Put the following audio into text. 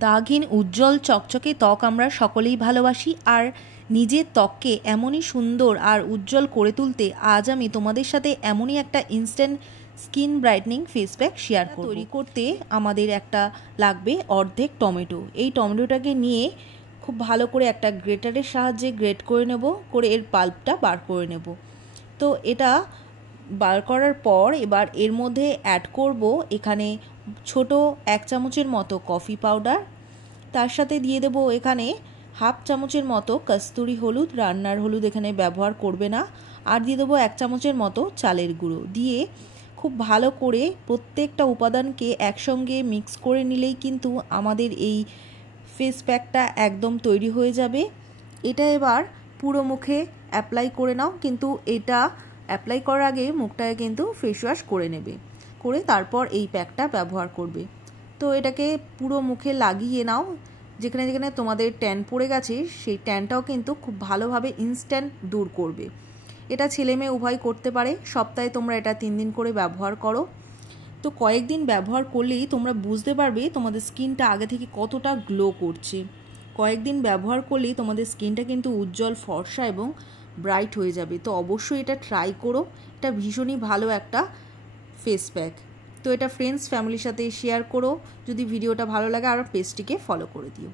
দাগহীন উজ্জ্বল চকচকে ত্বক আমরা সকলেই ভালোবাসি, আর নিজের ত্বককে এমনই সুন্দর আর উজ্জ্বল করে তুলতে আজ আমি তোমাদের সাথে এমনই একটা instant skin brightening face pack share করব। তৈরি করতে আমাদের একটা লাগবে অর্ধেক টমেটো। এই টমেটোটাকে নিয়ে খুব ভালো করে একটা গ্রেটারের সাহায্যে গ্রেট করে নেব, করে এর পাল্পটা বার করে নেব। তো এটা বার করার পর এবার এর মধ্যে অ্যাড করব এখানে ছোট 1 চামচের মতো কফি পাউডার, তার সাথে দিয়ে দেব এখানে হাফ চামচের মতো কস্তুরি হলুদ, রান্নার হলুদ এখানে ব্যবহার করবে না, আর দিয়ে দেবো 1 চামচের মতো চালের গুঁড়ো। দিয়ে খুব ভালো করে প্রত্যেকটা উপাদানকে একসঙ্গে মিক্স করে নিলেই কিন্তু আমাদের এই ফেস প্যাকটা একদম তৈরি হয়ে যাবে। এটা এবার পুরো মুখে অ্যাপ্লাই করে নাও, কিন্তু এটা অ্যাপ্লাই করার আগে মুখটাকে কিন্তু ফেস ওয়াশ করে নেবে, করে তারপর এই প্যাকটা ব্যবহার করবে। তো এটাকে পুরো মুখে লাগিয়ে নাও, যেখানে যেখানে তোমাদের ট্যান পড়ে গেছে সেই ট্যানটাও কিন্তু খুব ভালোভাবে ইনস্ট্যান্ট দূর করবে। এটা ছেলে মেয়ে উভয় করতে পারে। সপ্তাহে তোমরা এটা 3 দিন করে ব্যবহার করো। তো কয়েকদিন ব্যবহার করলেই তোমরা বুঝতে পারবে তোমাদের স্কিনটা আগে থেকে কতটা গ্লো করছে। কয়েকদিন ব্যবহার করলেই তোমাদের স্কিনটা কিন্তু উজ্জ্বল, ফর্সা এবং ব্রাইট হয়ে যাবে। তো অবশ্যই এটা ট্রাই করো। এটা ভীষণই ভালো একটা ফেস প্যাক। তো এটা ফ্রেন্ডস ফ্যামিলির সাথে শেয়ার করো। যদি ভিডিওটা ভালো লাগে আর পেজটিকে ফলো করে দিও।